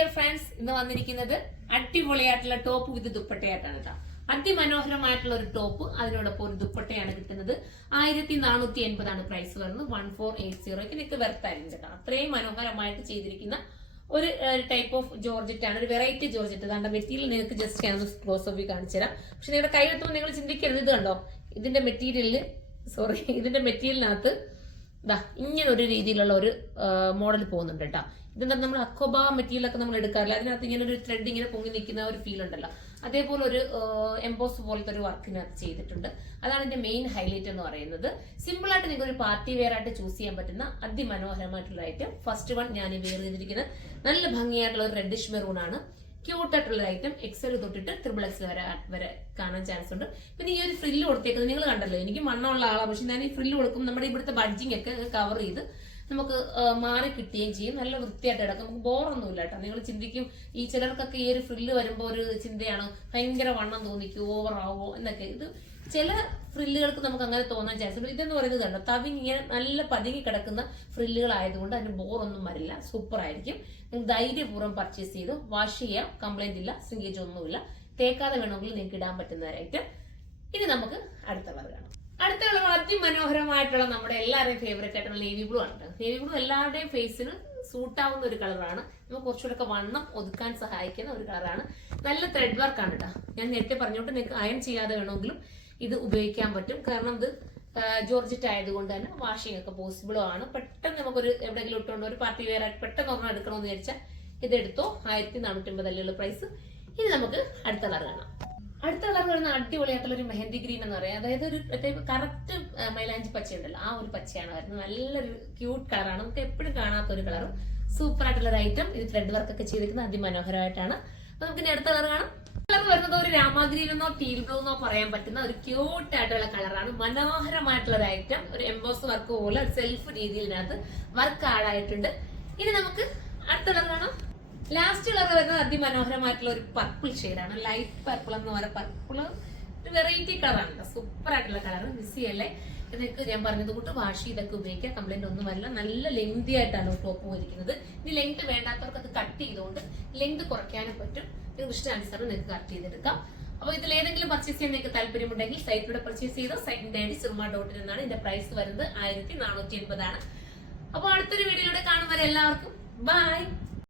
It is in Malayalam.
ഡിയർ ഫ്രണ്ട്സ്, ഇന്ന് വന്നിരിക്കുന്നത് അടിപൊളിയായിട്ടുള്ള ടോപ്പ് വിത്ത് ദുപ്പട്ടയായിട്ടാണ് കേട്ടോ. അതിമനോഹരമായിട്ടുള്ള ഒരു ടോപ്പ്, അതിനോടൊപ്പം ഒരു ദുപ്പട്ടയാണ് കിട്ടുന്നത്. 1480 പ്രൈസ് വരുന്നത്. 1480 നിങ്ങൾക്ക് വെർത്തായിരുന്നു കേട്ടോ. അത്രയും മനോഹരമായിട്ട് ചെയ്തിരിക്കുന്ന ഒരു ടൈപ്പ് ഓഫ് ജോർജറ്റ് ആണ്, ഒരു വെറൈറ്റി ജോർജറ്റ്. അതാണ്ട് മെറ്റീരിയൽ നിങ്ങൾക്ക് ജസ്റ്റ് ഞാൻ ക്ലോസ് ഓഫ് കാണിച്ചു തരാം. പക്ഷെ നിങ്ങളുടെ കയ്യിലെത്തുമ്പോൾ നിങ്ങൾ ചിന്തിക്കരുത്, ഇത് കണ്ടോ, ഇതിന്റെ മെറ്റീരിയലിനകത്ത് ഇങ്ങനെ ഒരു രീതിയിലുള്ള ഒരു മോഡൽ പോകുന്നുണ്ട് കേട്ടോ. ഇതെന്താ, നമ്മൾ അക്കോബ മെറ്റീരിയൽ ഒക്കെ നമ്മൾ എടുക്കാറില്ല, അതിനകത്ത് ഇങ്ങനെ ഒരു ത്രെഡ് ഇങ്ങനെ പൊങ്ങി നിൽക്കുന്ന ഒരു ഫീൽ ഉണ്ടല്ലോ, അതേപോലെ ഒരു എംബോസ് പോലത്തെ ഒരു വർക്കിനകത്ത് ചെയ്തിട്ടുണ്ട്. അതാണ് ഇതിന്റെ മെയിൻ ഹൈലൈറ്റ് എന്ന് പറയുന്നത്. സിമ്പിൾ ആയിട്ട് നിങ്ങൾക്ക് ഒരു പാർട്ടി വെയർ ആയിട്ട് ചൂസ് ചെയ്യാൻ പറ്റുന്ന അതിമനോഹരമായിട്ടുള്ള ഐറ്റം. ഫസ്റ്റ് വൺ ഞാൻ വെയർ ചെയ്തിരിക്കുന്നത് നല്ല ഭംഗിയായിട്ടുള്ള ഒരു റെഡിഷ് മെറൂൺ ആണ്. ക്യൂട്ട് ആയിട്ടുള്ള ഐറ്റം. എക്സൽ തൊട്ടിട്ട് XXL വരെ കാണാൻ ചാൻസ് ഉണ്ട്. പിന്നെ ഈ ഒരു ഫ്രില്ല് കൊടുത്തേക്കുന്നത് നിങ്ങൾ കണ്ടല്ലോ, എനിക്ക് മണ്ണമുള്ള ആളാണ്, പക്ഷെ ഞാൻ ഈ ഫ്രില്ല് കൊടുക്കും നമ്മുടെ ഇവിടുത്തെ ബഡ്ജിങ് ഒക്കെ കവർ ചെയ്ത് നമുക്ക് മാറി കിട്ടുകയും ചെയ്യും. നല്ല വൃത്തിയായിട്ട് കിടക്കും, നമുക്ക് ബോറൊന്നുമില്ല കേട്ടോ. നിങ്ങൾ ചിന്തിക്കും, ഈ ചിലർക്കൊക്കെ ഈ ഒരു ഫ്രില്ല് വരുമ്പോൾ ഒരു ചിന്തയാണ്, ഭയങ്കര വണ്ണം തോന്നിക്കുമോ, ഓവർ ആവോ എന്നൊക്കെ. ഇത് ചില ഫ്രില്ലുകൾക്ക് നമുക്ക് അങ്ങനെ തോന്നാൻ ചാൻസ് ഉണ്ട്. ഇതെന്ന് പറയുന്നത് കണ്ടോ, ഇങ്ങനെ നല്ല പതുങ്ങി കിടക്കുന്ന ഫ്രില്ലുകൾ ആയതുകൊണ്ട് അതിന് ബോറൊന്നും വരില്ല, സൂപ്പർ ആയിരിക്കും. നിങ്ങൾക്ക് ധൈര്യപൂർവ്വം പർച്ചേസ് ചെയ്തു വാഷ് ചെയ്യാം, കംപ്ലൈന്റ് ഇല്ല, സിങ്കേജ് ഒന്നുമില്ല. തേക്കാതെ വേണമെങ്കിൽ നിങ്ങൾക്ക് ഇടാൻ പറ്റുന്ന ഐറ്റം. ഇനി നമുക്ക് അടുത്ത കളർ കാണാം. അടുത്ത കളർ അതിമനോഹരമായിട്ടുള്ള നമ്മുടെ എല്ലാവരുടെയും ഫേവറേറ്റ് ആയിട്ടുള്ള നേവി ബ്ലൂ ആണ്. നേവി ബ്ലൂ എല്ലാവരുടെയും ഫേസിന് സൂട്ടാവുന്ന ഒരു കളറാണ്. നമുക്ക് കുറച്ചുകൂടെ വണ്ണം ഒതുക്കാൻ സഹായിക്കുന്ന ഒരു കളറാണ്. നല്ല ത്രെഡ് വർക്ക് ആണ് കേട്ടോ. ഞാൻ നേരത്തെ പറഞ്ഞോട്ട് നിങ്ങൾക്ക് അയൺ ചെയ്യാതെ വേണമെങ്കിലും ഇത് ഉപയോഗിക്കാൻ പറ്റും. കാരണം ഇത് ജോർജറ്റ് ആയതുകൊണ്ട് തന്നെ വാഷിംഗ് ഒക്കെ പോസിബിളും ആണ്. പെട്ടെന്ന് നമുക്കൊരു എവിടെയെങ്കിലും ഇട്ടുകൊണ്ട് ഒരു പാർട്ടി വെയർ ആയിട്ട് പെട്ടെന്ന് ഒരെണ്ണം എടുക്കണമെന്ന് വിചാരിച്ചാൽ ഇതെടുത്തോ. 1450 പ്രൈസ്. ഇനി നമുക്ക് അടുത്ത കളർ കാണാം. അടുത്ത കളർ വരുന്ന അടിപൊളിയായിട്ടുള്ള ഒരു മെഹന്തി ഗ്രീൻ എന്ന് പറയാം. അതായത് ഒരു കറക്റ്റ് മൈലാഞ്ചി പച്ച ഉണ്ടല്ലോ, ആ ഒരു പച്ചയാണ് വരുന്നത്. നല്ലൊരു ക്യൂട്ട് കളറാണ്, നമുക്ക് എപ്പോഴും കാണാത്ത ഒരു കളർ. സൂപ്പർ ആയിട്ടുള്ള ഒരു ഐറ്റം. ഇത് ത്രെഡ് വർക്ക് ഒക്കെ ചെയ്തിരിക്കുന്നത് അതിമനോഹരമായിട്ടാണ്. അപ്പൊ നമുക്ക് ഇനി അടുത്ത കളർ കാണാം. കളർ വരുന്നത് ഒരു രാമാഗ്രീൻ എന്നോ ടീൽ ബ്ലൂ എന്നോ പറയാൻ പറ്റുന്ന ഒരു ക്യൂട്ട് ആയിട്ടുള്ള കളറാണ്. മനോഹരമായിട്ടുള്ള ഒരു ഐറ്റം. ഒരു എംബോസ് വർക്ക് പോലെ സെൽഫ് രീതിയിനകത്ത് വർക്ക് ആഡായിട്ടുണ്ട്. ഇനി നമുക്ക് അടുത്ത കളർ കാണാം. ലാസ്റ്റ് കളർ വരുന്നത് അതിമനോഹരമായിട്ടുള്ള ഒരു പർപ്പിൾ ഷെയ്ഡാണ്. ലൈറ്റ് പർപ്പിൾ എന്ന് പറയുന്ന പർപ്പിള് ഒരു വെറൈറ്റി കളറാണ്. സൂപ്പർ ആയിട്ടുള്ള കളർ. മിസ് ചെയ്യല്ലേ. നിങ്ങൾക്ക് ഞാൻ പറഞ്ഞത് കൂട്ട് വാഷ് ചെയ്തൊക്കെ ഉപയോഗിക്കാം, കംപ്ലൈന്റ് ഒന്നും വരില്ല. നല്ല ലെങ്തി ആയിട്ടാണ് ടോപ്പ് പോയിരിക്കുന്നത്. ഇനി ലെങ്ത് വേണ്ടാത്തവർക്ക് അത് കട്ട് ചെയ്തുകൊണ്ട് ലെങ്ത് കുറയ്ക്കാനും പറ്റും. നിങ്ങൾക്ക് ഇഷ്ടാനുസരണം നിങ്ങൾക്ക് കട്ട് ചെയ്തെടുക്കാം. അപ്പോൾ ഇതിൽ ഏതെങ്കിലും പർച്ചേസ് ചെയ്യാൻ നിങ്ങൾക്ക് താല്പര്യമുണ്ടെങ്കിൽ സൈറ്റിലൂടെ പർച്ചേസ് ചെയ്തോ. സൈറ്റിന്റെ ഐഡി surma.in എന്നാണ്. ഇതിന്റെ പ്രൈസ് വരുന്നത് 1480 ആണ്. അപ്പോൾ അടുത്തൊരു വീഡിയോയിലൂടെ കാണും വരെ എല്ലാവർക്കും ബൈ.